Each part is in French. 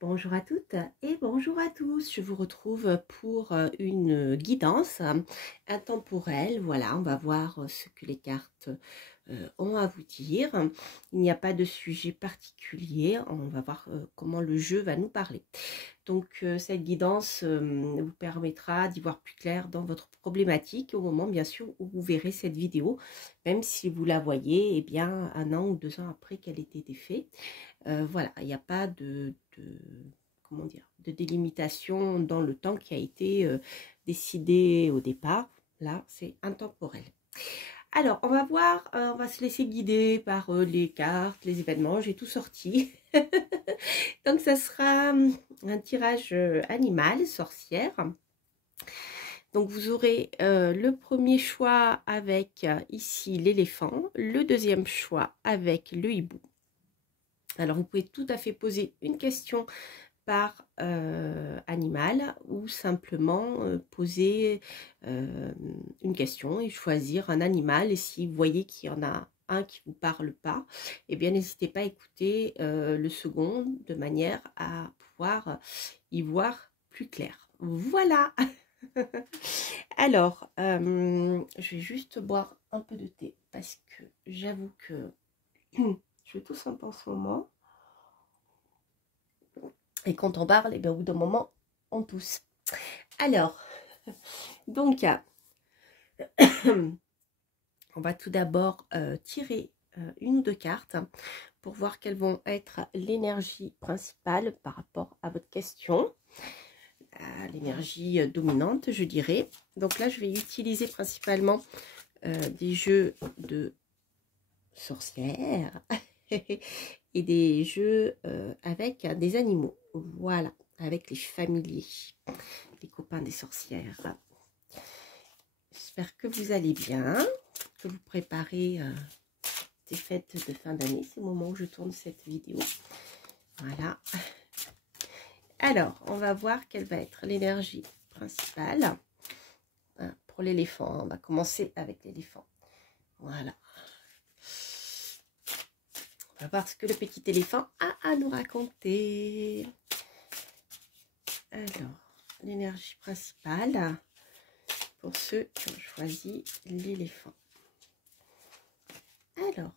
Bonjour à toutes et bonjour à tous. Je vous retrouve pour une guidance intemporelle. Voilà, on va voir ce que les cartes ont à vous dire. Il n'y a pas de sujet particulier. On va voir comment le jeu va nous parler. Donc cette guidance vous permettra d'y voir plus clair dans votre problématique au moment bien sûr où vous verrez cette vidéo, même si vous la voyez eh bien 1 an ou 2 ans après qu'elle ait été faite. Voilà, il n'y a pas comment dire, de délimitation dans le temps qui a été décidé au départ. Là, c'est intemporel. Alors, on va voir, on va se laisser guider par les cartes, les événements. J'ai tout sorti. Donc, ça sera un tirage animal, sorcière. Donc, vous aurez le premier choix avec ici l'éléphant, le deuxième choix avec le hibou. Alors, vous pouvez tout à fait poser une question par animal ou simplement poser une question et choisir un animal. Et si vous voyez qu'il y en a un qui ne vous parle pas, eh bien, n'hésitez pas à écouter le second de manière à pouvoir y voir plus clair. Voilà. Alors, je vais juste boire un peu de thé parce que j'avoue que je tousse un peu en ce moment. Et quand on parle, et bien, au bout d'un moment, on tousse. Alors, donc, on va tout d'abord tirer une ou deux cartes pour voir quelles vont être l'énergie principale par rapport à votre question. L'énergie dominante, je dirais. Donc là, je vais utiliser principalement des jeux de sorcières et des jeux avec des animaux. Voilà, avec les familiers, les copains des sorcières. J'espère que vous allez bien, que vous préparez des fêtes de fin d'année. C'est le moment où je tourne cette vidéo. Voilà. Alors, on va voir quelle va être l'énergie principale pour l'éléphant. On va commencer avec l'éléphant. Voilà. On va voir ce que le petit éléphant a à nous raconter. Alors, l'énergie principale pour ceux qui ont choisi l'éléphant. Alors,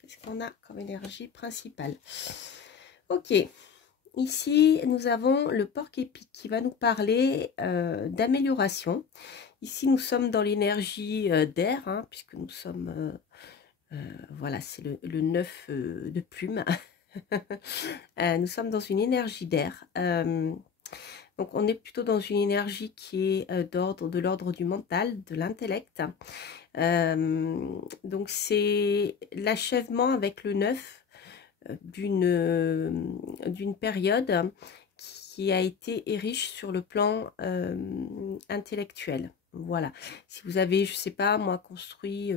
qu'est-ce qu'on a comme énergie principale? Ok, ici nous avons le porc-épic qui va nous parler d'amélioration. Ici nous sommes dans l'énergie d'air, hein, puisque nous sommes, voilà, c'est le 9 de plume. Nous sommes dans une énergie d'air. Donc on est plutôt dans une énergie qui est de l'ordre du mental, de l'intellect. Donc c'est l'achèvement avec le 9 d'une période qui a été riche sur le plan intellectuel. Voilà. Si vous avez, je sais pas, moi, construit,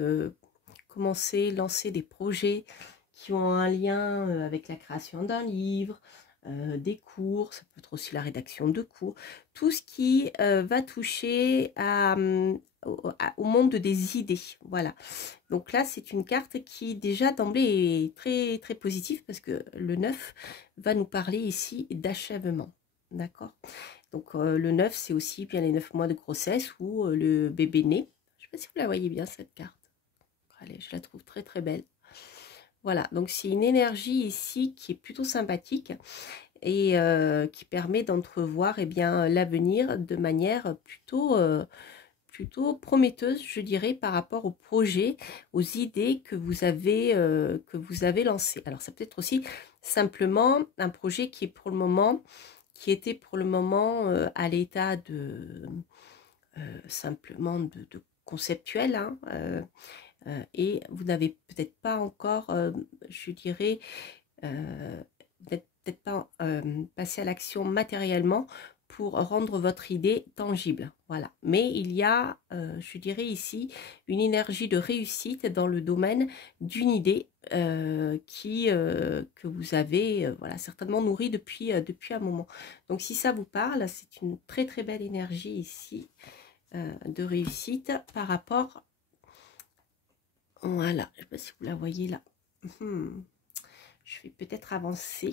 commencé, lancé des projets qui ont un lien avec la création d'un livre, des cours, ça peut être aussi la rédaction de cours, tout ce qui va toucher au monde des idées. Voilà. Donc là, c'est une carte qui déjà d'emblée est très, très positive parce que le 9 va nous parler ici d'achèvement. D'accord? Donc le 9, c'est aussi bien les 9 mois de grossesse ou le bébé né. Je ne sais pas si vous la voyez bien cette carte. Allez, je la trouve très, très belle. Voilà, donc c'est une énergie ici qui est plutôt sympathique et qui permet d'entrevoir eh bien lavenir de manière plutôt prometteuse, je dirais, par rapport aux projets, aux idées que vous avez lancées. Alors ça peut être aussi simplement un projet qui était pour le moment à l'état de simplement de conceptuel, hein, et vous n'avez peut-être pas encore, je dirais, peut-être pas passé à l'action matériellement pour rendre votre idée tangible. Voilà. Mais il y a, je dirais ici, une énergie de réussite dans le domaine d'une idée que vous avez voilà, certainement nourrie depuis un moment. Donc si ça vous parle, c'est une très très belle énergie ici de réussite par rapport. Voilà, je ne sais pas si vous la voyez là. Je vais peut-être avancer.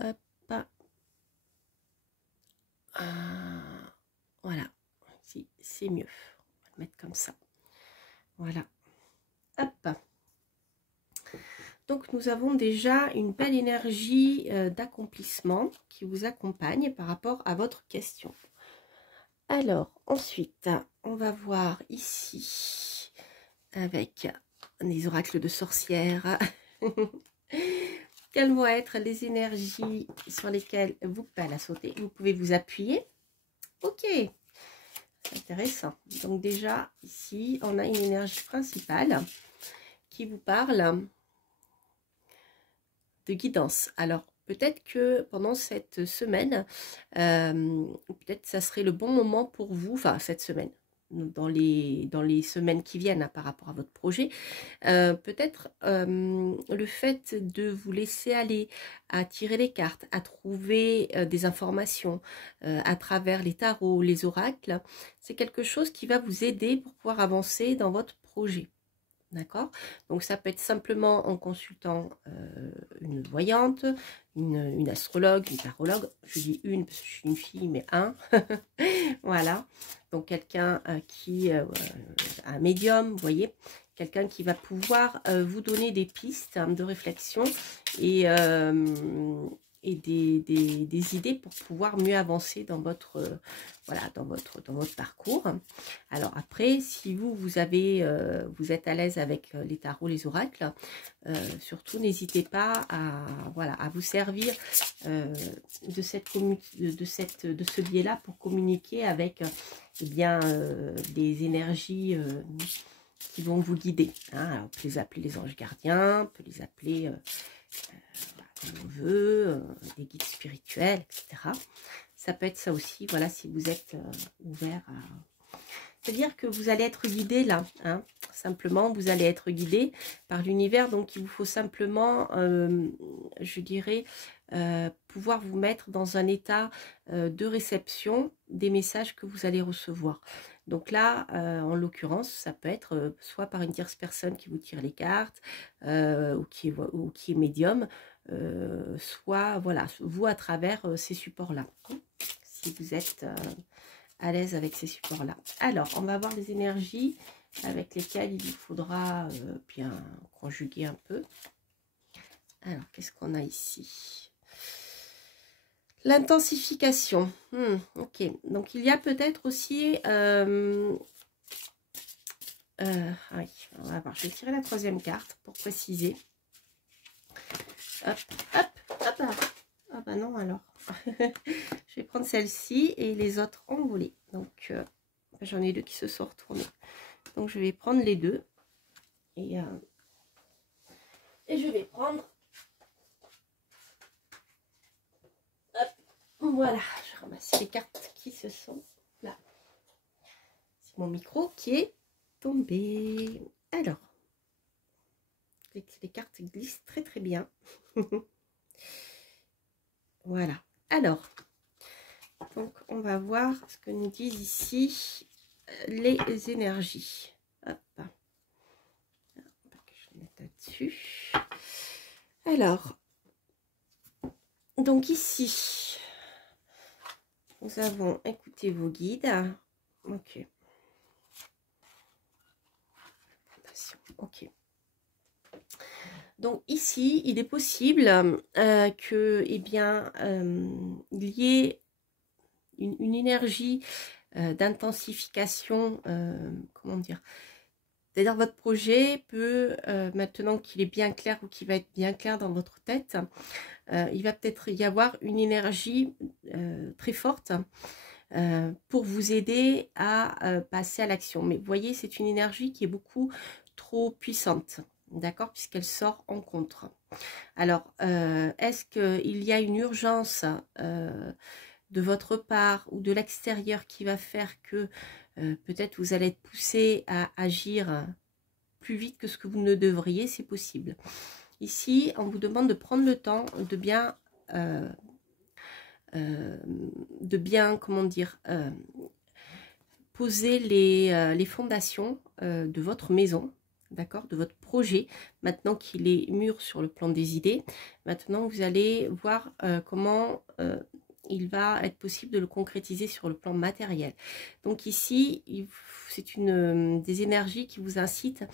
Hop. Voilà, si c'est mieux. On va le mettre comme ça. Voilà. Hop. Donc nous avons déjà une belle énergie d'accomplissement qui vous accompagne par rapport à votre question. Alors ensuite, on va voir ici avec les oracles de sorcières. Quelles vont être les énergies sur lesquelles vous pouvez la sauter. Vous pouvez vous appuyer. Ok, intéressant. Donc déjà ici, on a une énergie principale qui vous parle de guidance. Alors peut-être que pendant cette semaine, peut-être ça serait le bon moment pour vous, enfin cette semaine, dans les semaines qui viennent par rapport à votre projet, peut-être le fait de vous laisser aller à tirer les cartes, à trouver des informations à travers les tarots, les oracles, c'est quelque chose qui va vous aider pour pouvoir avancer dans votre projet. D'accord? Donc ça peut être simplement en consultant une voyante, une astrologue, une tarologue. Je dis une parce que je suis une fille, mais un. Voilà. Donc quelqu'un qui un médium, vous voyez, quelqu'un qui va pouvoir vous donner des pistes de réflexion et des idées pour pouvoir mieux avancer dans votre voilà, dans votre parcours. Alors après, si vous êtes à l'aise avec les tarots, les oracles, surtout n'hésitez pas à voilà, à vous servir de ce biais-là pour communiquer avec eh bien des énergies qui vont vous guider. Hein. Alors, on peut les appeler les anges gardiens, on peut les appeler comme on veut, des guides spirituels, etc. Ça peut être ça aussi, voilà, si vous êtes ouvert à... C'est-à-dire que vous allez être guidé là, hein, simplement, vous allez être guidé par l'univers, donc il vous faut simplement, je dirais, pouvoir vous mettre dans un état de réception des messages que vous allez recevoir. Donc là, en l'occurrence, ça peut être soit par une tierce personne qui vous tire les cartes, ou qui est médium, soit voilà, vous à travers ces supports-là, si vous êtes à l'aise avec ces supports-là. Alors, on va voir les énergies avec lesquelles il faudra bien conjuguer un peu. Alors, qu'est-ce qu'on a ici? L'intensification. Ok, donc il y a peut-être aussi... oui, on va voir. Je vais tirer la troisième carte pour préciser. Hop, hop, hop. Ah bah non alors. Je vais prendre celle-ci et les autres ont volé. Donc j'en ai deux qui se sont retournés. Donc je vais prendre les deux. Et je vais prendre... Hop, voilà, je ramasse les cartes qui se sont là. C'est mon micro qui est tombé. Alors, les cartes glissent très très bien. Voilà. Alors, donc on va voir ce que nous disent ici les énergies. Hop. Je vais mettre là-dessus. Alors, donc ici, nous avons écouté vos guides. Ok. Ok. Donc ici, il est possible que, eh bien, il y ait une énergie d'intensification, comment dire, c'est-à-dire votre projet peut, maintenant qu'il est bien clair ou qu'il va être bien clair dans votre tête, il va peut-être y avoir une énergie très forte pour vous aider à passer à l'action. Mais vous voyez, c'est une énergie qui est beaucoup trop puissante. D'accord, puisqu'elle sort en contre. Alors, est-ce qu'il y a une urgence de votre part ou de l'extérieur qui va faire que peut-être vous allez être poussé à agir plus vite que ce que vous ne devriez? C'est possible. Ici, on vous demande de prendre le temps de bien, comment dire, poser les fondations de votre maison. d'accord, de votre projet, maintenant qu'il est mûr sur le plan des idées. Maintenant, vous allez voir comment il va être possible de le concrétiser sur le plan matériel. Donc ici, c'est des énergies qui vous incitent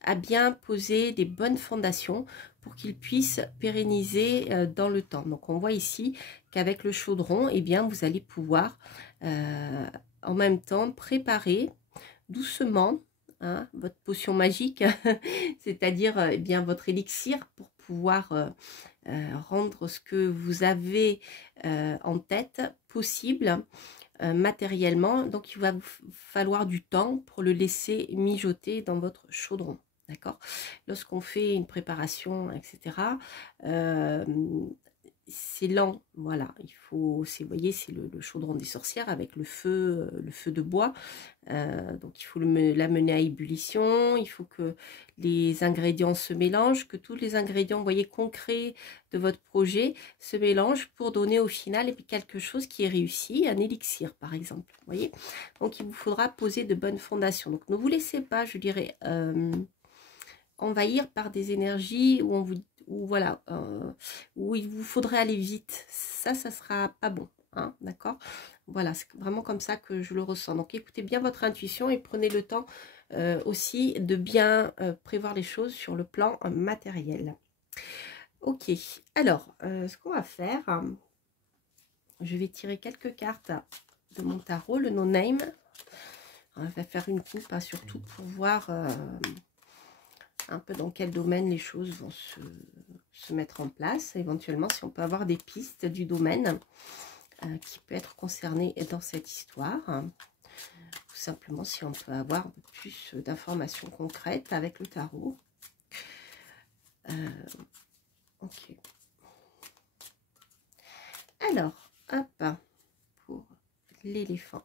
à bien poser des bonnes fondations pour qu'il puisse pérenniser dans le temps. Donc on voit ici qu'avec le chaudron, eh bien, vous allez pouvoir en même temps préparer doucement votre potion magique, c'est-à-dire eh bien votre élixir pour pouvoir rendre ce que vous avez en tête possible matériellement. Donc il va vous falloir du temps pour le laisser mijoter dans votre chaudron. D'accord. Lorsqu'on fait une préparation, etc., c'est lent, voilà. Il faut, vous voyez, c'est le chaudron des sorcières avec le feu de bois. Donc il faut l'amener à ébullition, il faut que les ingrédients se mélangent, que tous les ingrédients, vous voyez, concrets de votre projet se mélangent pour donner au final quelque chose qui est réussi, un élixir par exemple, vous voyez. Donc il vous faudra poser de bonnes fondations. Donc ne vous laissez pas, je dirais, envahir par des énergies voilà, où il vous faudrait aller vite. Ça sera pas bon, hein, d'accord. Voilà, c'est vraiment comme ça que je le ressens. Donc écoutez bien votre intuition et prenez le temps aussi de bien prévoir les choses sur le plan matériel. Ok, alors ce qu'on va faire, je vais tirer quelques cartes de mon tarot, le No Name. On va faire une coupe, hein, surtout pour voir un peu dans quel domaine les choses vont se mettre en place. Éventuellement, si on peut avoir des pistes du domaine qui peut être concerné dans cette histoire. Tout simplement, si on peut avoir plus d'informations concrètes avec le tarot. Ok. Alors, hop, pour l'éléphant.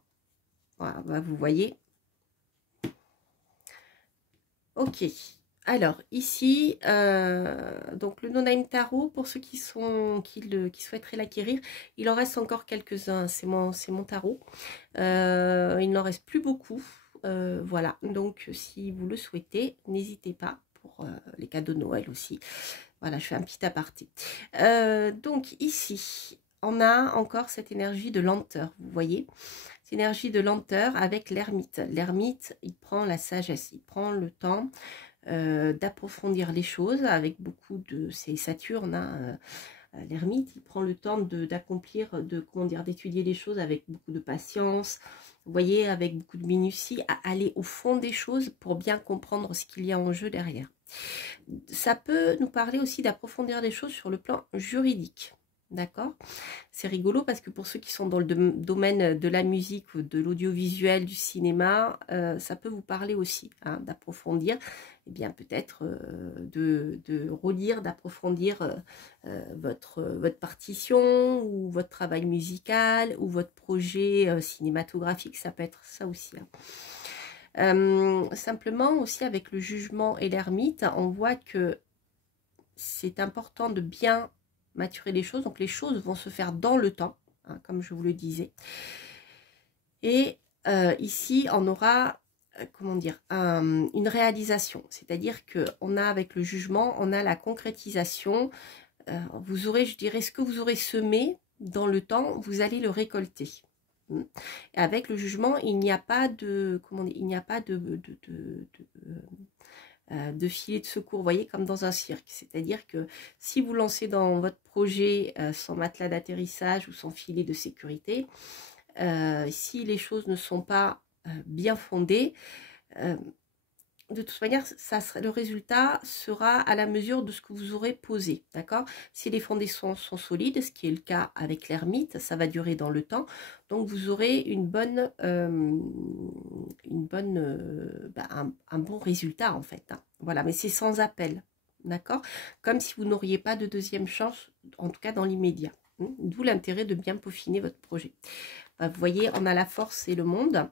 Voilà, bah, vous voyez. Ok. Alors, ici, donc le No-Name Tarot, pour ceux qui souhaiteraient l'acquérir, il en reste encore quelques-uns, c'est mon tarot. Il n'en reste plus beaucoup. Voilà, donc si vous le souhaitez, n'hésitez pas pour les cadeaux de Noël aussi. Voilà, je fais un petit aparté. Donc ici, on a encore cette énergie de lenteur, vous voyez, cette énergie de lenteur avec l'ermite. L'ermite, il prend la sagesse, il prend le temps d'approfondir les choses avec beaucoup de... C'est Saturne, hein, l'ermite, il prend le temps d'accomplir, d'étudier les choses avec beaucoup de patience, vous voyez, avec beaucoup de minutie, à aller au fond des choses pour bien comprendre ce qu'il y a en jeu derrière. Ça peut nous parler aussi d'approfondir les choses sur le plan juridique. D'accord, c'est rigolo parce que pour ceux qui sont dans le domaine de la musique ou de l'audiovisuel, du cinéma, ça peut vous parler aussi, hein, d'approfondir, et bien peut-être de relire, d'approfondir votre partition ou votre travail musical ou votre projet cinématographique, ça peut être ça aussi, hein. Simplement aussi avec le jugement et l'ermite, on voit que c'est important de bien maturer les choses, donc les choses vont se faire dans le temps, hein, comme je vous le disais. Et ici, on aura, comment dire, une réalisation, c'est-à-dire qu'on a avec le jugement, on a la concrétisation. Vous aurez, je dirais, ce que vous aurez semé dans le temps, vous allez le récolter. Et avec le jugement, il n'y a pas de, comment dire, il n'y a pas de filet de secours, vous voyez, comme dans un cirque. C'est-à-dire que si vous lancez dans votre projet sans matelas d'atterrissage ou sans filet de sécurité, si les choses ne sont pas bien fondées, de toute manière, le résultat sera à la mesure de ce que vous aurez posé, d'accord? Si les fondations sont solides, ce qui est le cas avec l'ermite, ça va durer dans le temps, donc vous aurez un bon résultat en fait, hein. Voilà, mais c'est sans appel, d'accord? Comme si vous n'auriez pas de deuxième chance, en tout cas dans l'immédiat. D'où l'intérêt de bien peaufiner votre projet. Vous voyez, on a la force et le monde.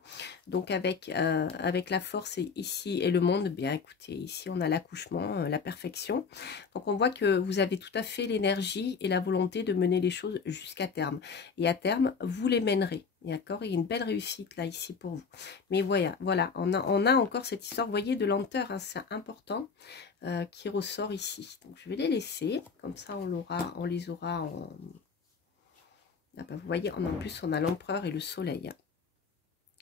Donc avec la force ici et le monde, bien écoutez, ici on a l'accouchement, la perfection. Donc on voit que vous avez tout à fait l'énergie et la volonté de mener les choses jusqu'à terme. Et à terme, vous les mènerez. D'accord? Il y a une belle réussite là, ici pour vous. Mais voilà, on a encore cette histoire, vous voyez, de lenteur, hein, c'est important, qui ressort ici. Donc je vais les laisser, comme ça on les aura en... Ah bah, vous voyez, en plus on a l'empereur et le soleil. Hein.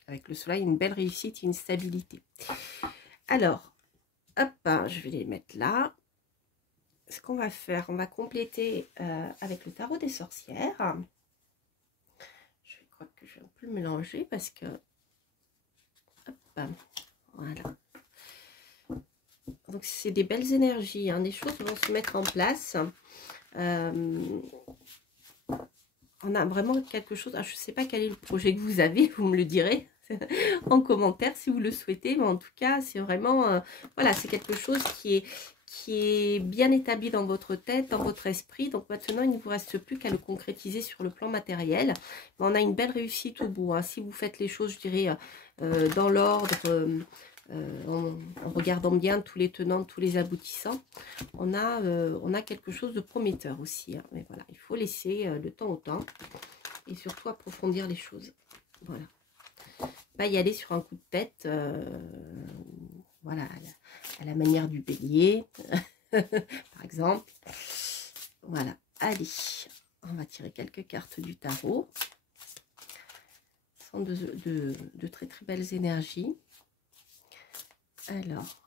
Avec le soleil, une belle réussite et une stabilité. Alors, hop, je vais les mettre là. Ce qu'on va faire, on va compléter avec le tarot des sorcières. Je crois que je vais un peu le mélanger parce que... Hop, voilà. Donc, c'est des belles énergies. Hein. Des choses vont se mettre en place. On a vraiment quelque chose... je ne sais pas quel est le projet que vous avez, vous me le direz en commentaire si vous le souhaitez. Mais en tout cas, c'est vraiment... voilà, c'est quelque chose qui est bien établi dans votre tête, dans votre esprit. Donc maintenant, il ne vous reste plus qu'à le concrétiser sur le plan matériel. Mais on a une belle réussite au bout. Hein. Si vous faites les choses, je dirais, dans l'ordre... en regardant bien tous les tenants, tous les aboutissants, on a quelque chose de prometteur aussi. Hein. Mais voilà, il faut laisser le temps au temps et surtout approfondir les choses. Voilà. Pas y aller sur un coup de tête, voilà, à la manière du bélier, par exemple. Voilà, allez, on va tirer quelques cartes du tarot. Ce sont de très très belles énergies. Alors,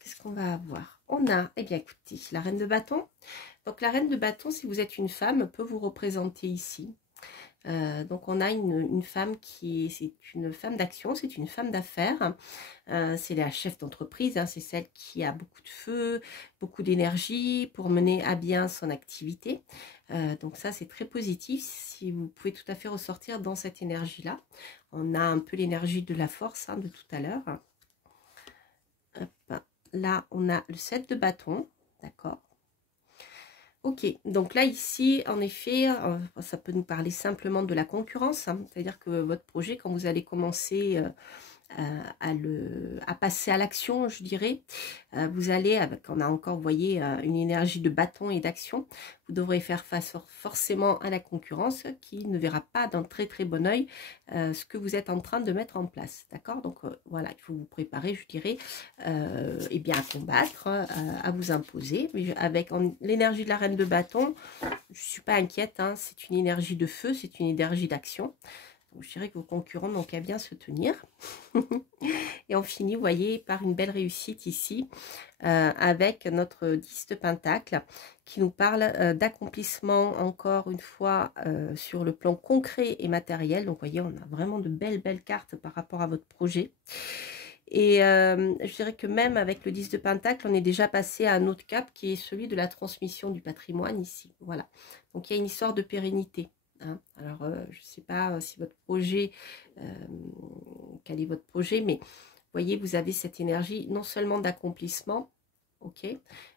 qu'est-ce qu'on va avoir? On a, eh bien, écoutez, la reine de bâton. Donc, la reine de bâton, si vous êtes une femme, peut vous représenter ici. Donc, on a une femme c'est une femme d'action, c'est une femme d'affaires. C'est la chef d'entreprise, hein, c'est celle qui a beaucoup de feu, beaucoup d'énergie pour mener à bien son activité. Donc ça, c'est très positif. Si vous pouvez tout à fait ressortir dans cette énergie-là. On a un peu l'énergie de la force, hein, de tout à l'heure. Là, on a le 7 de bâton, d'accord. Ok, donc là, ici, en effet, ça peut nous parler simplement de la concurrence, hein, c'est-à-dire que votre projet, quand vous allez commencer à passer à l'action, je dirais, vous allez, on a encore, vous voyez, une énergie de bâton et d'action, vous devrez faire face forcément à la concurrence qui ne verra pas d'un très très bon œil ce que vous êtes en train de mettre en place, d'accord. Donc voilà, il faut vous préparer, je dirais, et bien à combattre, à vous imposer, mais avec l'énergie de la reine de bâton, je ne suis pas inquiète, hein, c'est une énergie de feu, c'est une énergie d'action. Je dirais que vos concurrents n'ont qu'à bien se tenir. Et on finit, vous voyez, par une belle réussite ici, avec notre 10 de Pentacle, qui nous parle d'accomplissement, encore une fois, sur le plan concret et matériel. Donc, vous voyez, on a vraiment de belles cartes par rapport à votre projet. Et je dirais que même avec le 10 de Pentacle, on est déjà passé à un autre cap, qui est celui de la transmission du patrimoine ici. Voilà. Donc, il y a une histoire de pérennité. Hein. Alors, je ne sais pas si votre projet, quel est votre projet, mais vous voyez, vous avez cette énergie non seulement d'accomplissement, ok,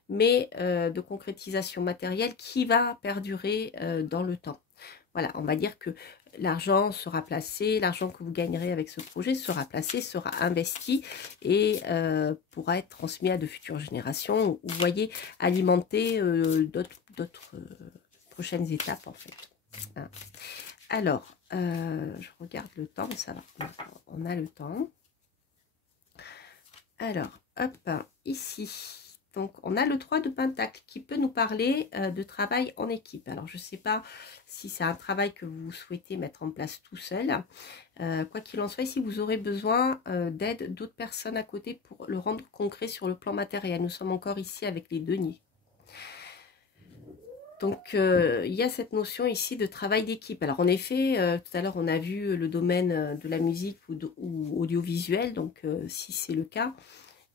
mais de concrétisation matérielle qui va perdurer dans le temps. Voilà, on va dire que l'argent sera placé, l'argent que vous gagnerez avec ce projet sera placé, sera investi et pourra être transmis à de futures générations. Vous voyez, alimenter d'autres prochaines étapes en fait. Hein. Alors, je regarde le temps, ça va, on a le temps. Alors, hop, ici, donc on a le 3 de Pentacle qui peut nous parler de travail en équipe. Alors, je ne sais pas si c'est un travail que vous souhaitez mettre en place tout seul. Quoi qu'il en soit, ici, vous aurez besoin d'aide d'autres personnes à côté pour le rendre concret sur le plan matériel. Nous sommes encore ici avec les deniers. Donc, il y a cette notion ici de travail d'équipe. Alors, en effet, tout à l'heure, on a vu le domaine de la musique ou audiovisuel. Donc, si c'est le cas,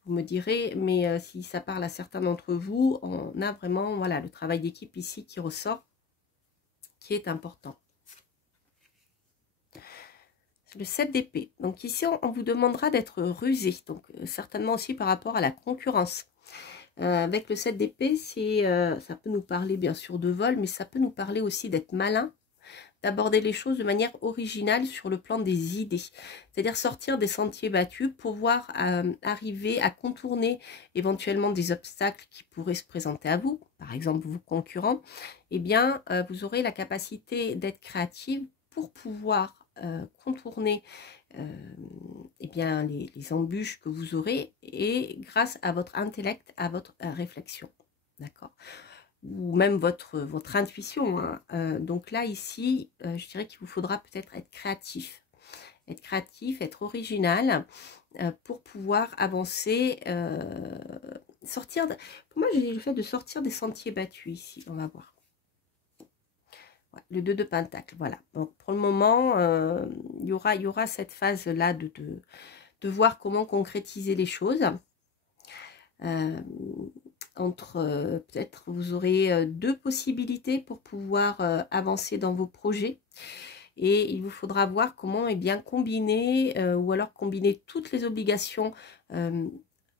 vous me direz. Mais si ça parle à certains d'entre vous, on a vraiment voilà, le travail d'équipe ici qui ressort, qui est important. C'est le 7 d'épée. Donc, ici, on vous demandera d'être rusé. Donc, certainement aussi par rapport à la concurrence. Avec le 7 d'épée, ça peut nous parler bien sûr de vol, mais ça peut nous parler aussi d'être malin, d'aborder les choses de manière originale sur le plan des idées. C'est-à-dire sortir des sentiers battus pour pouvoir arriver à contourner éventuellement des obstacles qui pourraient se présenter à vous, par exemple vos concurrents. Eh bien, vous aurez la capacité d'être créative pour pouvoir contourner eh bien, les embûches que vous aurez et grâce à votre intellect, à votre réflexion. D'accord, ou même votre intuition. Hein. Donc là, ici, je dirais qu'il vous faudra peut-être être créatif. Être créatif, être original pour pouvoir avancer, sortir. Pour moi, j'ai le fait de sortir des sentiers battus ici. On va voir. Ouais, le 2 de Pentacle, voilà. Donc pour le moment, il y aura cette phase-là de voir comment concrétiser les choses. Peut-être vous aurez 2 possibilités pour pouvoir avancer dans vos projets et il vous faudra voir comment bien combiner ou alors combiner toutes les obligations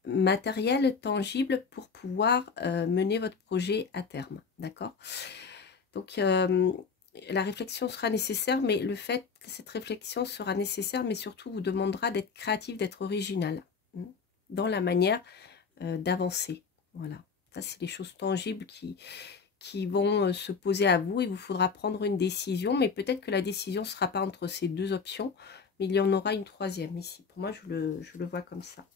matérielles, tangibles pour pouvoir mener votre projet à terme, d'accord. Donc la réflexion sera nécessaire, mais le fait que cette réflexion sera nécessaire, mais surtout vous demandera d'être créatif, d'être original dans la manière d'avancer. Voilà, ça c'est les choses tangibles qui vont se poser à vous. Il vous faudra prendre une décision, mais peut-être que la décision ne sera pas entre ces 2 options, mais il y en aura une troisième ici. Pour moi, je le vois comme ça.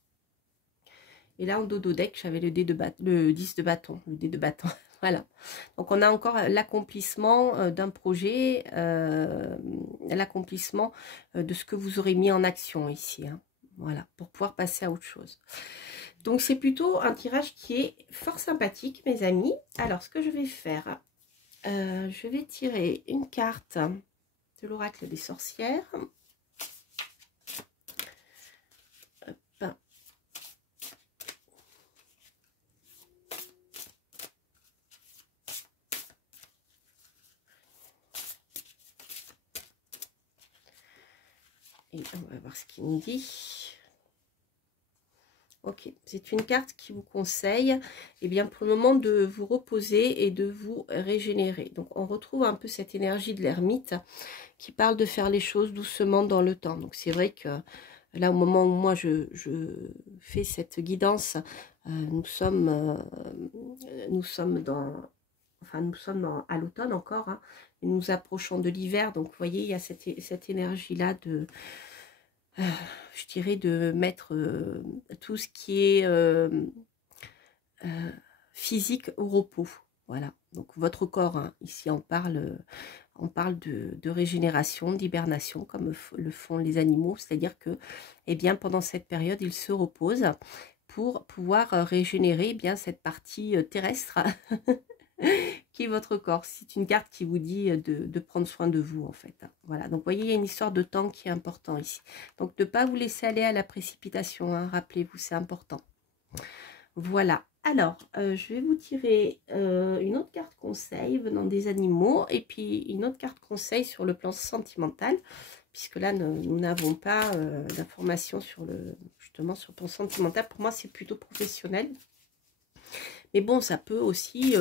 Et là, en dos deck, j'avais le 10 de bâton, le dé de bâton. Voilà. Donc, on a encore l'accomplissement d'un projet, l'accomplissement de ce que vous aurez mis en action ici. Hein. Voilà, pour pouvoir passer à autre chose. Donc, c'est plutôt un tirage qui est fort sympathique, mes amis. Alors, ce que je vais faire, je vais tirer une carte de l'oracle des sorcières. Hop. Et on va voir ce qu'il nous dit. Ok, c'est une carte qui vous conseille, eh bien, pour le moment, de vous reposer et de vous régénérer. Donc, on retrouve un peu cette énergie de l'ermite qui parle de faire les choses doucement dans le temps. Donc, c'est vrai que là, au moment où moi, je fais cette guidance, nous sommes à l'automne encore, hein, et nous approchons de l'hiver. Donc, vous voyez, il y a cette énergie-là de... je dirais de mettre tout ce qui est physique au repos. Voilà, donc votre corps, hein, ici on parle de régénération, d'hibernation, comme le font les animaux, c'est-à-dire que eh bien, pendant cette période, ils se reposent pour pouvoir régénérer bien cette partie terrestre qui est votre corps. C'est une carte qui vous dit de prendre soin de vous, en fait. Voilà, donc vous voyez, il y a une histoire de temps qui est important ici. Donc, ne pas vous laisser aller à la précipitation, hein, rappelez-vous, c'est important. Voilà, alors, je vais vous tirer une autre carte conseil venant des animaux, et puis une autre carte conseil sur le plan sentimental, puisque là, nous n'avons pas d'informations justement sur le plan sentimental. Pour moi, c'est plutôt professionnel. Mais bon, ça peut aussi,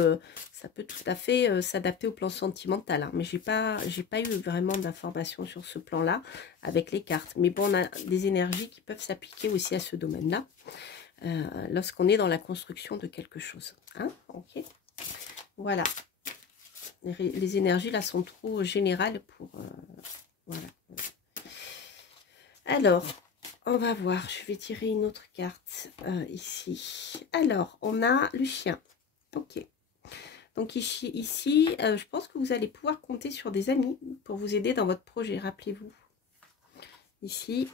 ça peut tout à fait s'adapter au plan sentimental. Hein. Mais j'ai pas eu vraiment d'informations sur ce plan-là avec les cartes. Mais bon, on a des énergies qui peuvent s'appliquer aussi à ce domaine-là lorsqu'on est dans la construction de quelque chose. Hein, ok. Voilà. Les énergies là sont trop générales pour... voilà. Alors... on va voir, je vais tirer une autre carte ici. Alors, on a le chien. Ok. Donc ici je pense que vous allez pouvoir compter sur des amis pour vous aider dans votre projet. Rappelez-vous. Ici,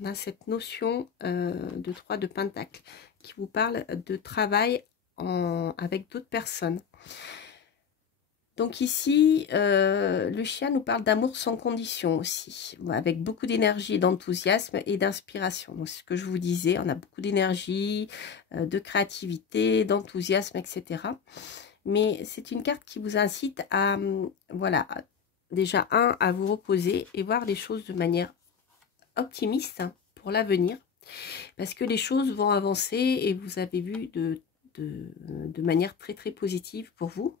on a cette notion de 3 de Pentacle qui vous parle de travail avec d'autres personnes. Donc ici, le chien nous parle d'amour sans condition aussi, avec beaucoup d'énergie, d'enthousiasme et d'inspiration. Donc c'est ce que je vous disais, on a beaucoup d'énergie, de créativité, d'enthousiasme, etc. Mais c'est une carte qui vous incite à, voilà, déjà à vous reposer et voir les choses de manière optimiste pour l'avenir. Parce que les choses vont avancer et vous avez vu de manière très très positive pour vous.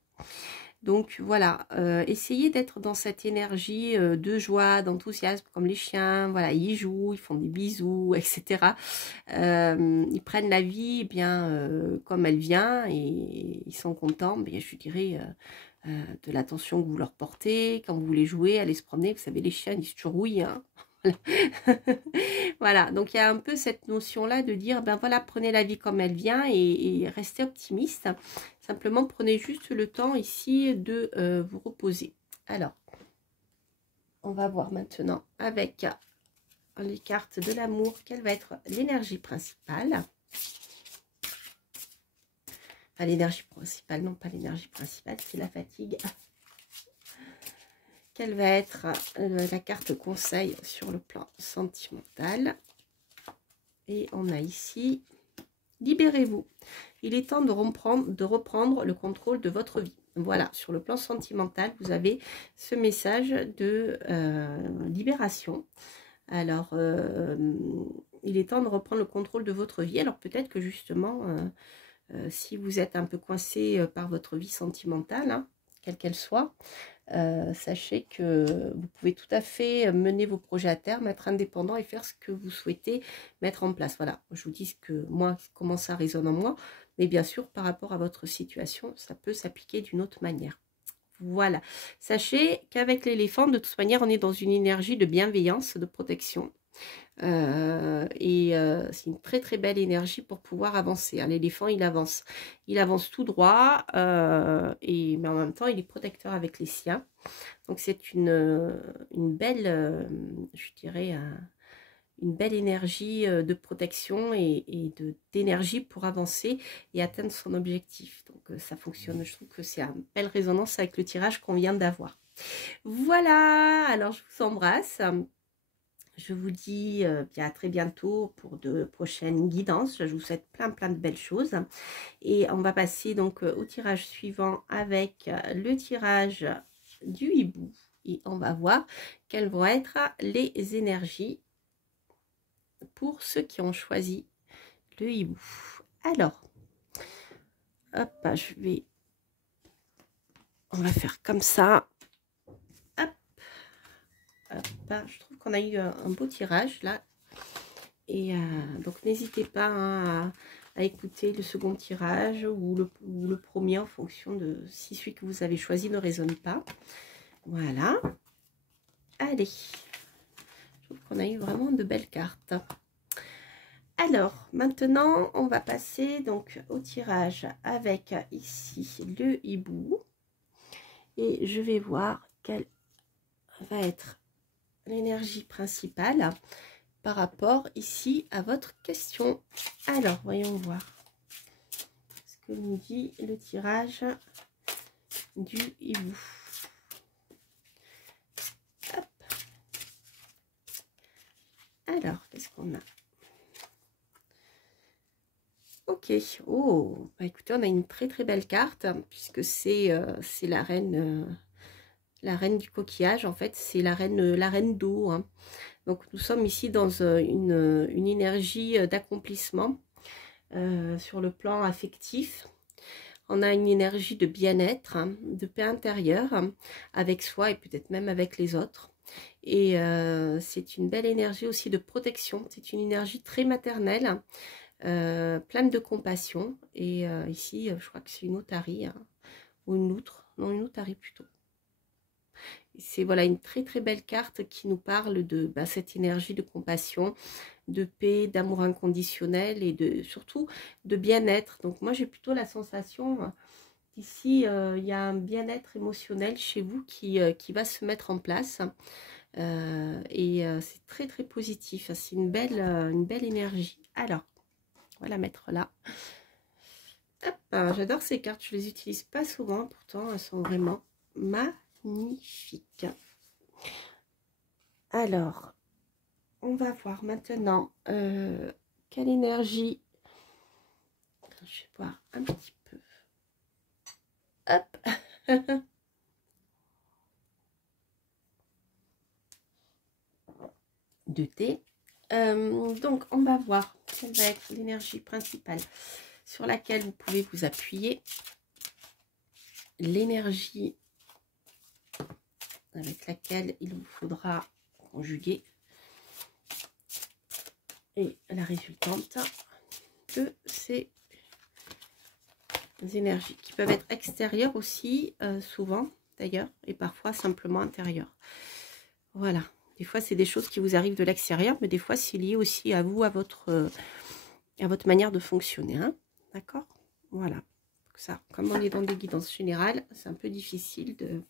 Donc voilà, essayez d'être dans cette énergie de joie, d'enthousiasme, comme les chiens. Voilà, ils jouent, ils font des bisous, etc. Ils prennent la vie eh bien comme elle vient et ils sont contents, bien, je dirais, de l'attention que vous leur portez. Quand vous voulez jouer, aller se promener, vous savez, les chiens ils disent toujours oui, hein. Voilà, donc il y a un peu cette notion-là de dire, ben voilà, prenez la vie comme elle vient et restez optimiste. Simplement, prenez juste le temps ici de vous reposer. Alors, on va voir maintenant avec les cartes de l'amour, quelle va être l'énergie principale. Enfin, l'énergie principale, non pas l'énergie principale, c'est la fatigue. Quelle va être la carte conseil sur le plan sentimental. Et on a ici, libérez-vous. Il est temps de reprendre le contrôle de votre vie. Voilà, sur le plan sentimental, vous avez ce message de libération. Alors, il est temps de reprendre le contrôle de votre vie. Alors, peut-être que justement, si vous êtes un peu coincé par votre vie sentimentale, hein, quelle qu'elle soit, sachez que vous pouvez tout à fait mener vos projets à terme, être indépendant et faire ce que vous souhaitez mettre en place. Voilà, je vous dis ce que moi, comment ça résonne en moi, mais bien sûr, par rapport à votre situation, ça peut s'appliquer d'une autre manière. Voilà, sachez qu'avec l'éléphant, de toute manière, on est dans une énergie de bienveillance, de protection. C'est une très très belle énergie pour pouvoir avancer, hein. L'éléphant il avance tout droit, mais en même temps il est protecteur avec les siens, donc c'est une belle, je dirais, une belle énergie de protection et d'énergie pour avancer et atteindre son objectif. Donc ça fonctionne, je trouve que c'est une belle résonance avec le tirage qu'on vient d'avoir. Voilà, alors je vous embrasse. Je vous dis bien à très bientôt pour de prochaines guidances. Je vous souhaite plein de belles choses. Et on va passer donc au tirage suivant avec le tirage du hibou. Et on va voir quelles vont être les énergies pour ceux qui ont choisi le hibou. Alors, hop, on va faire comme ça. Je trouve qu'on a eu un beau tirage là, et donc n'hésitez pas, hein, à écouter le second tirage ou le premier en fonction de si celui que vous avez choisi ne résonne pas. Voilà, allez, je trouve qu'on a eu vraiment de belles cartes. Alors maintenant on va passer donc au tirage avec ici le hibou et je vais voir quelle va être l'énergie principale par rapport ici à votre question. Alors, voyons voir ce que nous dit le tirage du hibou. Hop. Alors, qu'est-ce qu'on a? Ok. Oh, bah écoutez, on a une très belle carte puisque c'est la reine du coquillage. En fait, c'est la reine d'eau, hein. Donc, nous sommes ici dans une énergie d'accomplissement sur le plan affectif. On a une énergie de bien-être, hein, de paix intérieure, hein, avec soi et peut-être même avec les autres. Et c'est une belle énergie aussi de protection. C'est une énergie très maternelle, pleine de compassion. Et ici, je crois que c'est une otarie, hein, ou une loutre. Non, une otarie plutôt. C'est voilà une très belle carte qui nous parle de cette énergie de compassion, de paix, d'amour inconditionnel et surtout de bien-être. Donc moi j'ai plutôt la sensation qu'ici il y a un bien-être émotionnel chez vous qui va se mettre en place, c'est très positif. C'est une belle énergie. Alors on va la mettre là. J'adore ces cartes, je les utilise pas souvent, pourtant elles sont vraiment magnifique. Alors, on va voir maintenant quelle énergie. Je vais voir un petit peu. Hop. De thé. Donc, on va voir quelle va être l'énergie principale sur laquelle vous pouvez vous appuyer, l'énergie avec laquelle il vous faudra conjuguer et la résultante de ces énergies qui peuvent être extérieures aussi, souvent d'ailleurs, et parfois simplement intérieures. Voilà, des fois c'est des choses qui vous arrivent de l'extérieur, mais des fois c'est lié aussi à vous, à votre manière de fonctionner, hein. D'accord? Voilà. Donc ça, comme on est dans des guidances générales, c'est un peu difficile de...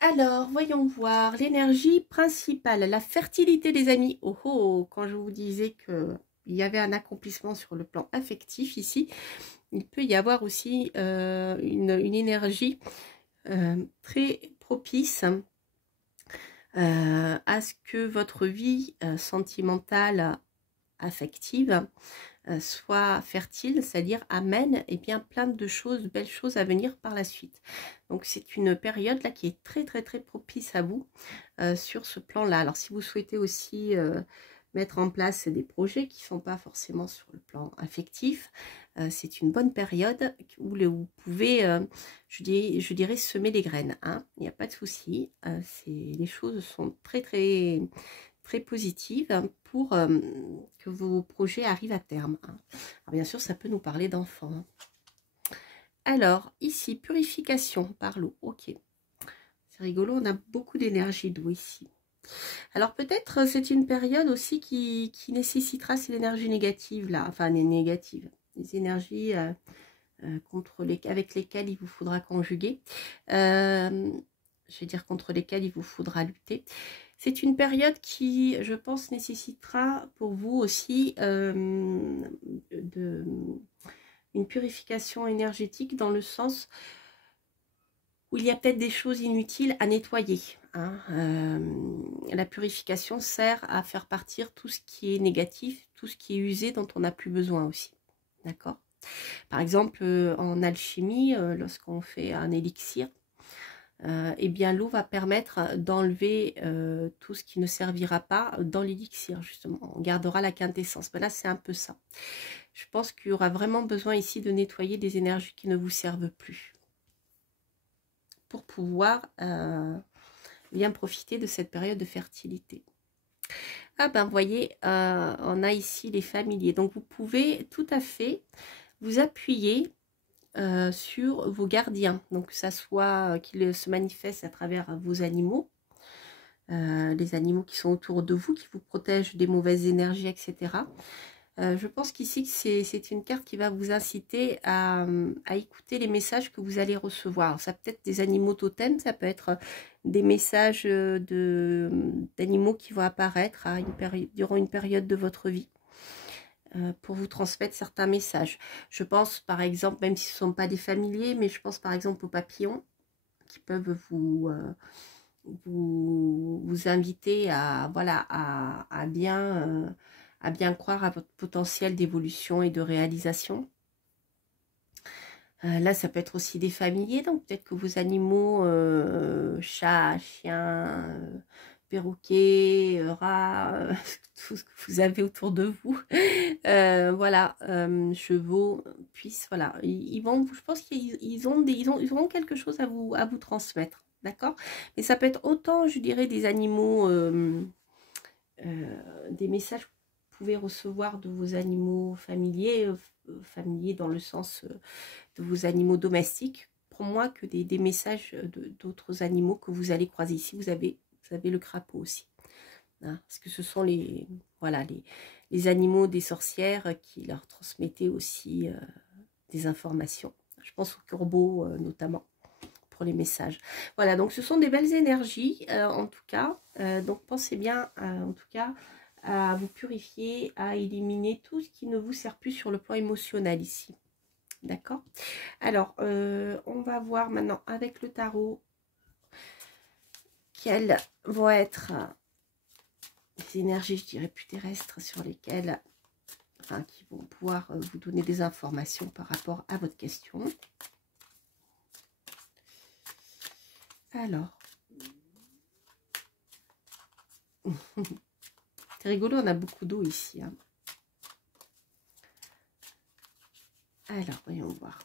Alors, voyons voir l'énergie principale, la fertilité des amis. Oh oh, quand je vous disais que il y avait un accomplissement sur le plan affectif ici, il peut y avoir aussi une énergie très propice à ce que votre vie sentimentale, affective, soit fertile, c'est-à-dire amène bien plein de choses, belles choses à venir par la suite. Donc c'est une période là qui est très très très propice à vous sur ce plan-là. Alors si vous souhaitez aussi mettre en place des projets qui ne sont pas forcément sur le plan affectif, c'est une bonne période où vous pouvez, je dirais, semer les graines, hein. Il n'y a pas de souci. Les choses sont très très très positive pour que vos projets arrivent à terme, hein. Alors, bien sûr, ça peut nous parler d'enfants, hein. Alors, ici, purification par l'eau. Ok. C'est rigolo, on a beaucoup d'énergie d'eau ici. Alors, peut-être c'est une période aussi qui nécessitera ces énergies négatives, là. Enfin, les négatives. Les énergies avec lesquelles il vous faudra conjuguer. Je vais dire contre lesquelles il vous faudra lutter. C'est une période qui, je pense, nécessitera pour vous aussi une purification énergétique dans le sens où il y a peut-être des choses inutiles à nettoyer, hein. La purification sert à faire partir tout ce qui est négatif, tout ce qui est usé dont on n'a plus besoin aussi. D'accord ? Par exemple, en alchimie, lorsqu'on fait un élixir, eh bien l'eau va permettre d'enlever tout ce qui ne servira pas dans l'élixir, justement. On gardera la quintessence. Mais là, c'est un peu ça. Je pense qu'il y aura vraiment besoin ici de nettoyer des énergies qui ne vous servent plus pour pouvoir bien profiter de cette période de fertilité. Ah ben, vous voyez, on a ici les familiers. Donc, vous pouvez tout à fait vous appuyer sur vos gardiens, donc que ça soit qu'ils se manifestent à travers vos animaux, les animaux qui sont autour de vous, qui vous protègent des mauvaises énergies, etc. Je pense qu'ici c'est une carte qui va vous inciter à écouter les messages que vous allez recevoir. Alors, ça peut être des animaux totems, ça peut être des messages d'animaux qui vont apparaître durant une période de votre vie, pour vous transmettre certains messages. Je pense par exemple, même si ce ne sont pas des familiers, mais je pense par exemple aux papillons qui peuvent vous inviter à, voilà, à bien croire à votre potentiel d'évolution et de réalisation. Là, ça peut être aussi des familiers, donc peut-être que vos animaux, chats, chiens, perroquets, rats, tout ce que vous avez autour de vous, voilà, chevaux, puissent, voilà, ils vont, je pense qu'ils auront quelque chose à vous transmettre, d'accord? Mais ça peut être autant, je dirais, des animaux, des messages que vous pouvez recevoir de vos animaux familiers, familiers dans le sens de vos animaux domestiques, pour moi, que des messages d'autres animaux que vous allez croiser. Ici, vous avez le crapaud aussi, hein, parce que ce sont voilà, les animaux des sorcières qui leur transmettaient aussi des informations. Je pense aux corbeaux notamment pour les messages. Voilà, donc ce sont des belles énergies en tout cas. Donc pensez bien en tout cas à vous purifier, à éliminer tout ce qui ne vous sert plus sur le plan émotionnel ici. D'accord? Alors, on va voir maintenant avec le tarot quelles vont être les énergies, je dirais, plus terrestres sur lesquelles, enfin, qui vont pouvoir vous donner des informations par rapport à votre question. Alors, c'est rigolo, on a beaucoup d'eau ici, hein. Alors, voyons voir.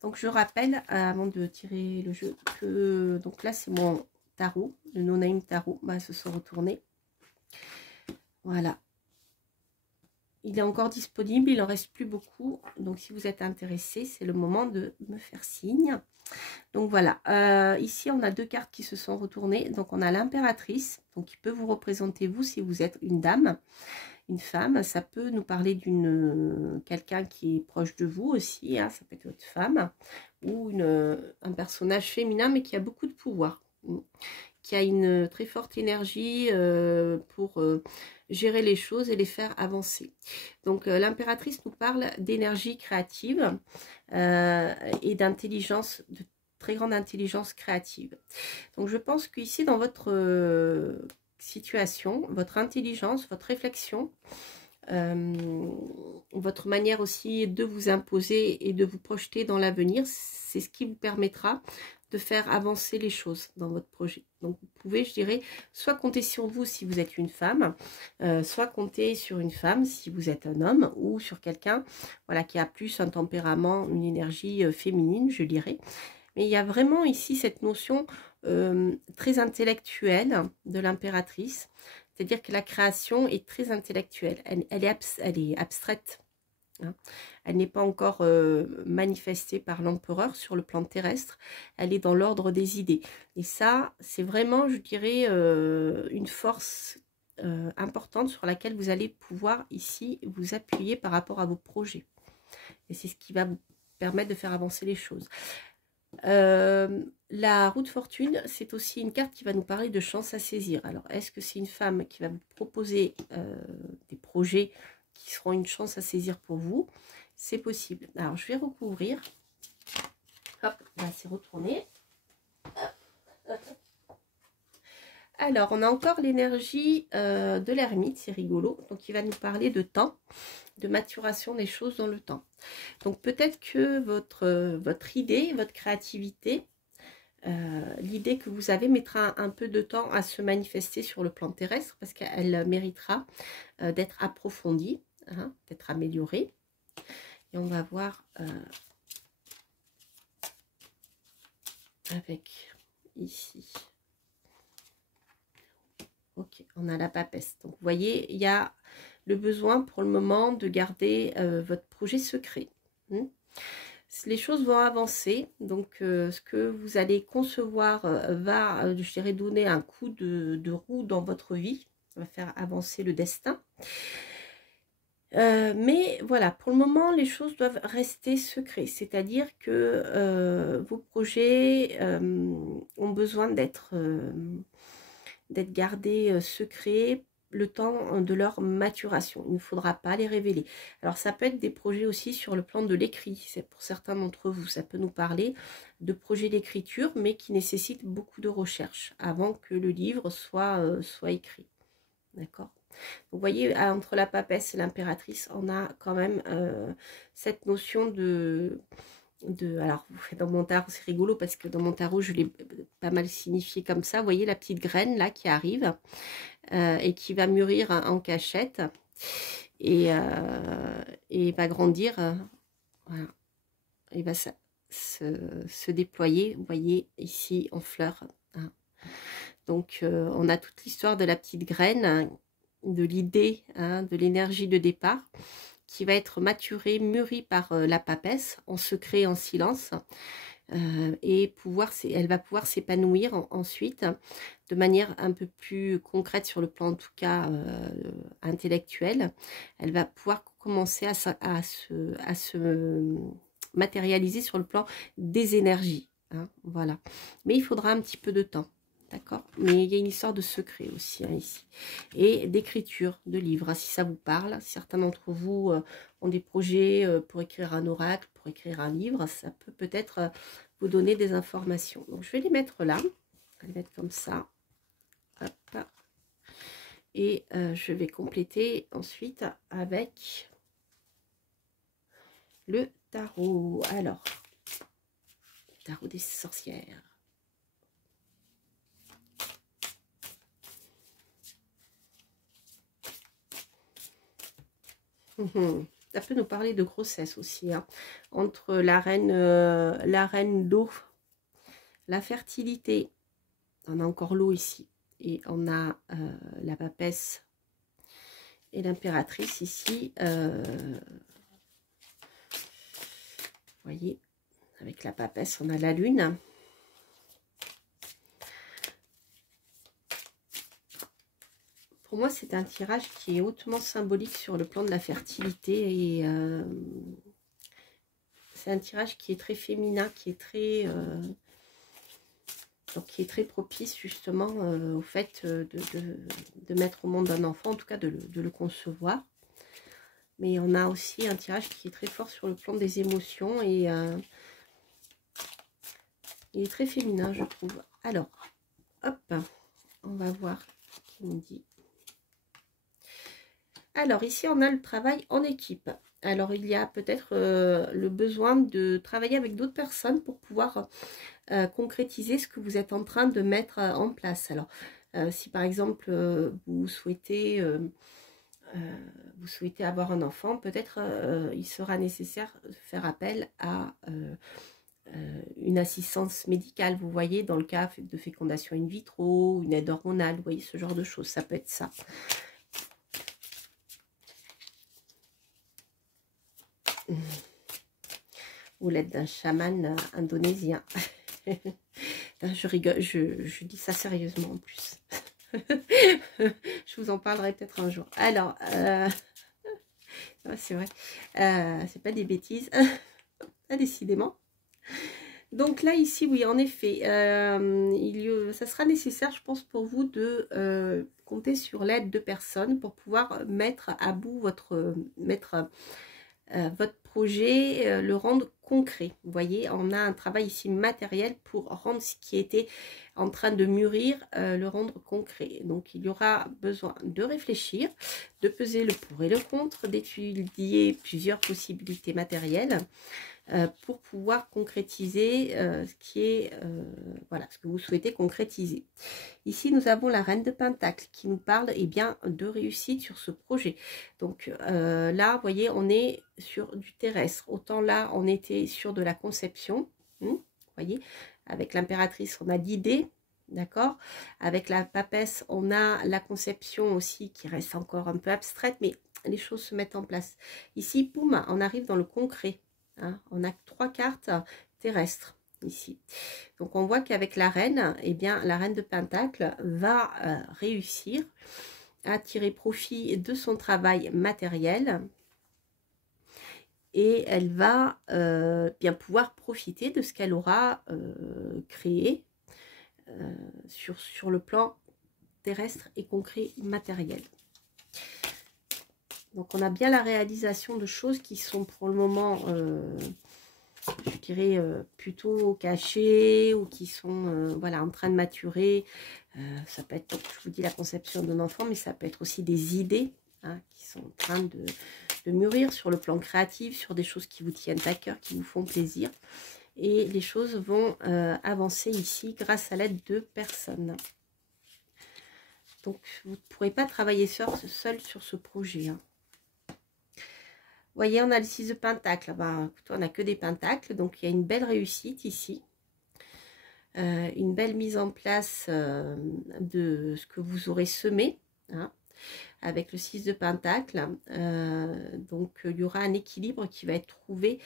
Donc, je rappelle, avant de tirer le jeu, que donc là, c'est mon tarot, le No Name Tarot, va se sont retournés. Voilà. Il est encore disponible, il en reste plus beaucoup. Donc, si vous êtes intéressé, c'est le moment de me faire signe. Donc, voilà. Ici, on a deux cartes qui se sont retournées. Donc, on a l'impératrice, donc qui peut vous représenter, vous, si vous êtes une dame. Une femme, ça peut nous parler d'une quelqu'un qui est proche de vous aussi, hein, ça peut être votre femme, ou un personnage féminin, mais qui a beaucoup de pouvoir, qui a une très forte énergie pour gérer les choses et les faire avancer. Donc l'impératrice nous parle d'énergie créative et d'intelligence, de très grande intelligence créative. Donc je pense qu'ici, dans votre situation, votre intelligence, votre réflexion, votre manière aussi de vous imposer et de vous projeter dans l'avenir, c'est ce qui vous permettra de faire avancer les choses dans votre projet. Donc vous pouvez, je dirais, soit compter sur vous si vous êtes une femme, soit compter sur une femme si vous êtes un homme, ou sur quelqu'un, voilà, qui a plus un tempérament, une énergie féminine, je dirais. Mais il y a vraiment ici cette notion très intellectuelle de l'impératrice. C'est-à-dire que la création est très intellectuelle. Elle est abstraite. Hein. Elle n'est pas encore manifestée par l'empereur sur le plan terrestre. Elle est dans l'ordre des idées. Et ça, c'est vraiment, je dirais, une force importante sur laquelle vous allez pouvoir ici vous appuyer par rapport à vos projets. Et c'est ce qui va vous permettre de faire avancer les choses. La roue de fortune, c'est aussi une carte qui va nous parler de chance à saisir. Alors, est-ce que c'est une femme qui va vous proposer des projets qui seront une chance à saisir pour vous? C'est possible. Alors, je vais recouvrir. Hop, là, c'est retourné. Alors, on a encore l'énergie de l'ermite, c'est rigolo. Donc, il va nous parler de temps, de maturation des choses dans le temps. Donc, peut-être que votre idée, votre créativité, l'idée que vous avez mettra un peu de temps à se manifester sur le plan terrestre parce qu'elle méritera d'être approfondie, hein, d'être améliorée. Et on va voir avec ici. Ok, on a la papesse. Donc, vous voyez, il y a le besoin pour le moment de garder votre projet secret. Les choses vont avancer, donc ce que vous allez concevoir va, je dirais, donner un coup de roue dans votre vie, ça va faire avancer le destin. Mais voilà, pour le moment, les choses doivent rester secrets, c'est-à-dire que vos projets ont besoin d'être gardés secrets le temps de leur maturation. Il ne faudra pas les révéler. Alors ça peut être des projets aussi sur le plan de l'écrit. C'est pour certains d'entre vous, ça peut nous parler de projets d'écriture, mais qui nécessitent beaucoup de recherche avant que le livre soit écrit. D'accord? Vous voyez, entre la papesse et l'impératrice, on a quand même cette notion alors dans mon tarot c'est rigolo parce que dans mon tarot je l'ai pas mal signifié comme ça. Vous voyez la petite graine là qui arrive et qui va mûrir en cachette et va grandir, voilà, et va se déployer, vous voyez ici en fleurs, hein. Donc on a toute l'histoire de la petite graine, hein, de l'idée, hein, de l'énergie de départ qui va être maturée, mûrie par la papesse en secret, en silence, et elle va pouvoir s'épanouir ensuite de manière un peu plus concrète sur le plan en tout cas intellectuel. Elle va pouvoir commencer à se matérialiser sur le plan des énergies, hein, voilà. Mais il faudra un petit peu de temps. D'accord? Mais il y a une histoire de secret aussi, hein, ici. Et d'écriture, de livres, hein, si ça vous parle. Certains d'entre vous ont des projets pour écrire un oracle, pour écrire un livre. Ça peut peut-être vous donner des informations. Donc, je vais les mettre là. Je vais les mettre comme ça. Hop. Et je vais compléter ensuite avec le tarot. Alors, le tarot des sorcières. Ça peut nous parler de grossesse aussi, hein. Entre la reine d'eau, la fertilité, on a encore l'eau ici, et on a la papesse et l'impératrice ici. Vous voyez, avec la papesse, on a la lune. Pour moi, c'est un tirage qui est hautement symbolique sur le plan de la fertilité. Et c'est un tirage qui est très féminin, qui est très propice justement au fait de mettre au monde un enfant, en tout cas de le concevoir. Mais on a aussi un tirage qui est très fort sur le plan des émotions et il est très féminin, je trouve. Alors, hop, on va voir ce qu'il nous dit. Alors, ici, on a le travail en équipe. Alors, il y a peut-être le besoin de travailler avec d'autres personnes pour pouvoir concrétiser ce que vous êtes en train de mettre en place. Alors, si par exemple, vous souhaitez avoir un enfant, peut-être il sera nécessaire de faire appel à une assistance médicale, vous voyez, dans le cas de fécondation in vitro, une aide hormonale, vous voyez, ce genre de choses, ça peut être ça. Ou l'aide d'un chaman indonésien. Je rigole, je dis ça sérieusement en plus. Je vous en parlerai peut-être un jour. Alors, c'est vrai, c'est pas des bêtises, décidément. Donc là, ici, oui, en effet, ça sera nécessaire, je pense, pour vous de compter sur l'aide de personnes pour pouvoir mettre à bout votre projet, le rendre concret. Vous voyez, on a un travail ici matériel pour rendre ce qui était en train de mûrir, le rendre concret. Donc, il y aura besoin de réfléchir, de peser le pour et le contre, d'étudier plusieurs possibilités matérielles pour pouvoir concrétiser ce que vous souhaitez concrétiser. Ici, nous avons la reine de Pentacle qui nous parle de réussite sur ce projet. Donc là, vous voyez, on est sur du terrestre. Autant là, on était sur de la conception. Vous voyez, avec l'impératrice, on a l'idée. D'accord. Avec la papesse, on a la conception aussi qui reste encore un peu abstraite, mais les choses se mettent en place. Ici, boum, on arrive dans le concret. Hein, on a 3 cartes terrestres ici. Donc on voit qu'avec la reine, la reine de Pentacle va réussir à tirer profit de son travail matériel et elle va bien pouvoir profiter de ce qu'elle aura créé sur le plan terrestre et concret matériel. Donc on a bien la réalisation de choses qui sont pour le moment, je dirais, plutôt cachées ou qui sont en train de maturer. Ça peut être, je vous dis, la conception d'un enfant, mais ça peut être aussi des idées qui sont en train de mûrir sur le plan créatif, sur des choses qui vous tiennent à cœur, qui vous font plaisir. Et les choses vont avancer ici grâce à l'aide de personnes. Donc vous ne pourrez pas travailler seul sur ce projet. Vous voyez, on a le 6 de Pentacle. Écoutez, on n'a que des pentacles, donc il y a une belle réussite ici. Une belle mise en place de ce que vous aurez semé, avec le 6 de Pentacle. Donc il y aura un équilibre qui va être trouvé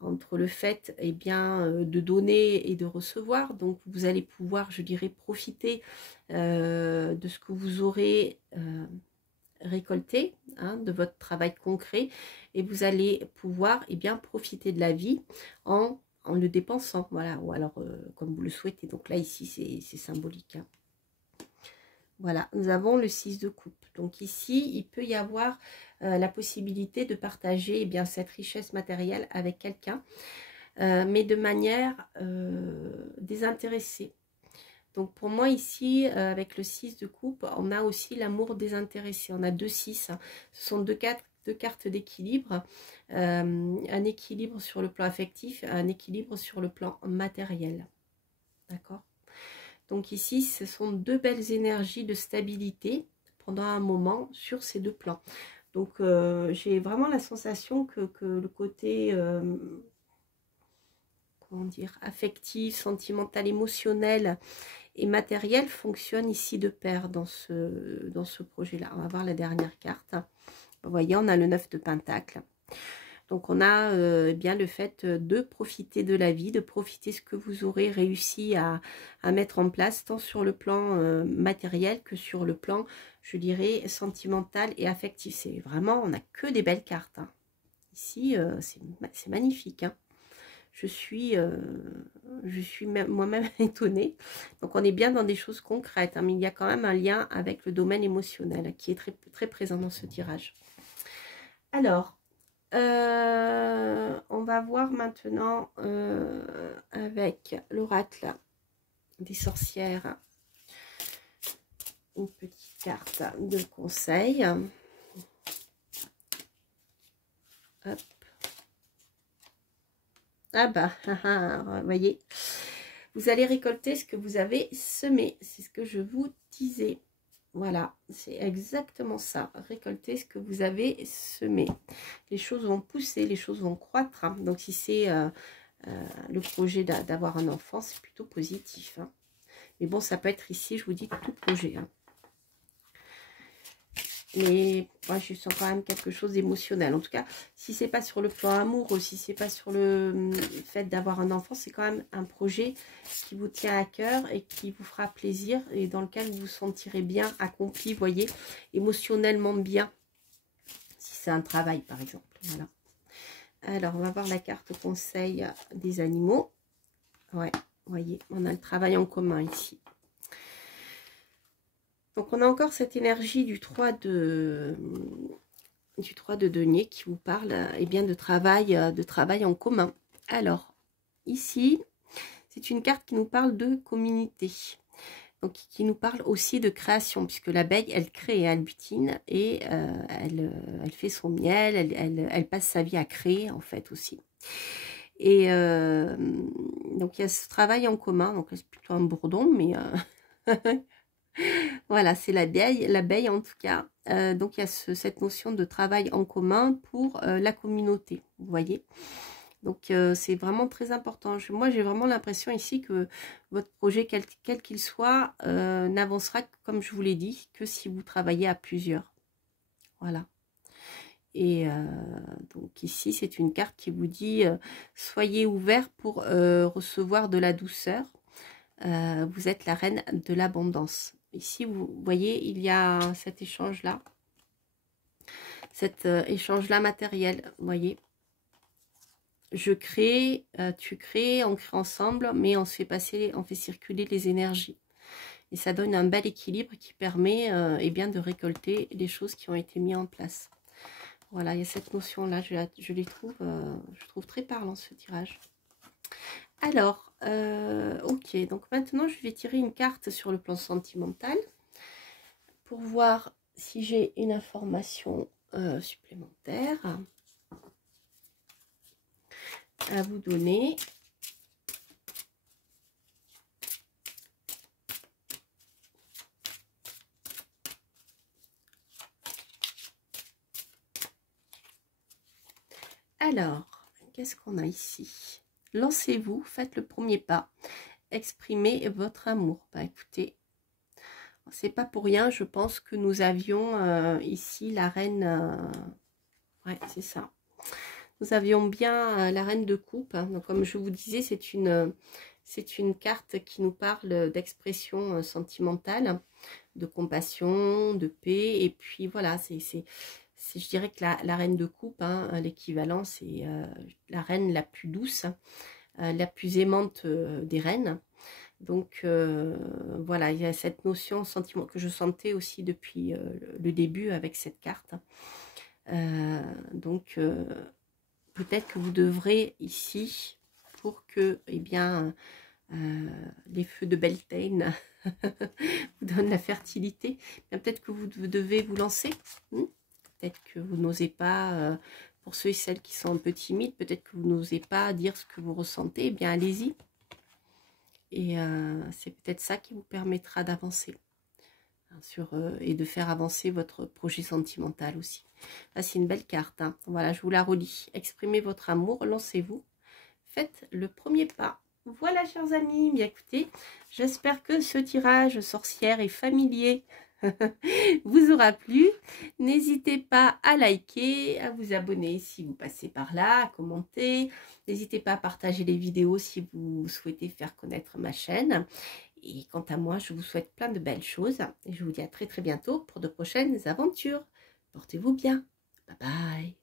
entre le fait de donner et de recevoir. Donc vous allez pouvoir, je dirais, profiter de ce que vous aurez récolter de votre travail concret, et vous allez pouvoir profiter de la vie en le dépensant, voilà, ou alors comme vous le souhaitez. Donc là ici c'est symbolique. Voilà, nous avons le 6 de coupe. Donc ici il peut y avoir la possibilité de partager cette richesse matérielle avec quelqu'un, mais de manière désintéressée. Donc pour moi ici, avec le 6 de coupe, on a aussi l'amour désintéressé. On a 2-6. Ce sont deux cartes d'équilibre. Un équilibre sur le plan affectif, un équilibre sur le plan matériel. D'accord? Donc ici, ce sont deux belles énergies de stabilité pendant un moment sur ces deux plans. Donc, j'ai vraiment la sensation que le côté, comment dire, affectif, sentimental, émotionnel et matériel fonctionne ici de pair dans ce projet-là. On va voir la dernière carte. Vous voyez, on a le 9 de Pentacle. Donc, on a bien le fait de profiter de la vie, de profiter ce que vous aurez réussi à mettre en place, tant sur le plan matériel que sur le plan, je dirais, sentimental et affectif. C'est vraiment, on n'a que des belles cartes. Hein. Ici, c'est magnifique. Hein. Je suis moi-même étonnée. Donc, on est bien dans des choses concrètes, hein, mais il y a quand même un lien avec le domaine émotionnel qui est très, très présent dans ce tirage. Alors, on va voir maintenant avec l'oracle des sorcières une petite carte de conseil. Hop. Ah bah, vous voyez, vous allez récolter ce que vous avez semé. C'est ce que je vous disais. Voilà, c'est exactement ça. Récolter ce que vous avez semé. Les choses vont pousser, les choses vont croître. Hein. Donc, si c'est le projet d'avoir un enfant, c'est plutôt positif. Hein. Mais bon, ça peut être ici, je vous dis, tout projet. Hein. Mais moi, je sens quand même quelque chose d'émotionnel. En tout cas, si c'est pas sur le plan amour, si c'est pas sur le fait d'avoir un enfant, c'est quand même un projet qui vous tient à cœur et qui vous fera plaisir et dans lequel vous vous sentirez bien accompli, voyez, émotionnellement bien. Si c'est un travail, par exemple. Voilà. Alors, on va voir la carte conseil des animaux. Ouais, vous voyez, on a le travail en commun ici. Donc, on a encore cette énergie du 3 de denier qui vous parle bien de travail en commun. Alors, ici, c'est une carte qui nous parle de communauté. Donc, qui nous parle aussi de création, puisque l'abeille, elle crée, elle butine et elle fait son miel, elle passe sa vie à créer, en fait, aussi. Et donc, il y a ce travail en commun, donc c'est plutôt un bourdon, mais... Voilà, c'est l'abeille en tout cas. Donc, il y a cette notion de travail en commun pour la communauté, vous voyez. Donc, c'est vraiment très important. Moi, j'ai vraiment l'impression ici que votre projet, quel qu'il soit, n'avancera, comme je vous l'ai dit, que si vous travaillez à plusieurs. Voilà. Et donc, ici, c'est une carte qui vous dit « Soyez ouverts pour recevoir de la douceur. Vous êtes la reine de l'abondance. » Ici, vous voyez, il y a cet échange-là. Cet échange-là matériel, vous voyez. Je crée, tu crées, on crée ensemble, mais on se fait passer, on fait circuler les énergies. Et ça donne un bel équilibre qui permet eh bien, de récolter les choses qui ont été mises en place. Voilà, il y a cette notion-là, je trouve très parlant ce tirage. Alors, ok, donc maintenant je vais tirer une carte sur le plan sentimental pour voir si j'ai une information supplémentaire à vous donner. Alors, qu'est-ce qu'on a ici? Lancez-vous, faites le premier pas, exprimez votre amour. Bah écoutez, c'est pas pour rien, je pense que nous avions ici la reine, ouais c'est ça. Nous avions bien la reine de coupe, hein. Donc, comme je vous disais, c'est une carte qui nous parle d'expression sentimentale, de compassion, de paix, et puis voilà, je dirais que la reine de coupe, hein, l'équivalent, c'est la reine la plus douce, la plus aimante des reines. Donc voilà, il y a cette notion sentiment que je sentais aussi depuis le début avec cette carte. Donc peut-être que vous devrez ici, pour que eh bien, les feux de Beltane vous donnent la fertilité, peut-être que vous devez vous lancer. Peut-être que vous n'osez pas, pour ceux et celles qui sont un peu timides, peut-être que vous n'osez pas dire ce que vous ressentez, eh bien allez-y. Et c'est peut-être ça qui vous permettra d'avancer. et de faire avancer votre projet sentimental aussi. Là, c'est une belle carte. Hein. Voilà, je vous la relis. Exprimez votre amour, lancez-vous. Faites le premier pas. Voilà, chers amis, bien écoutez, j'espère que ce tirage sorcière et familier vous aura plu. N'hésitez pas à liker, à vous abonner si vous passez par là, à commenter. N'hésitez pas à partager les vidéos si vous souhaitez faire connaître ma chaîne. Et quant à moi, je vous souhaite plein de belles choses. Et je vous dis à très très bientôt pour de prochaines aventures. Portez-vous bien. Bye bye.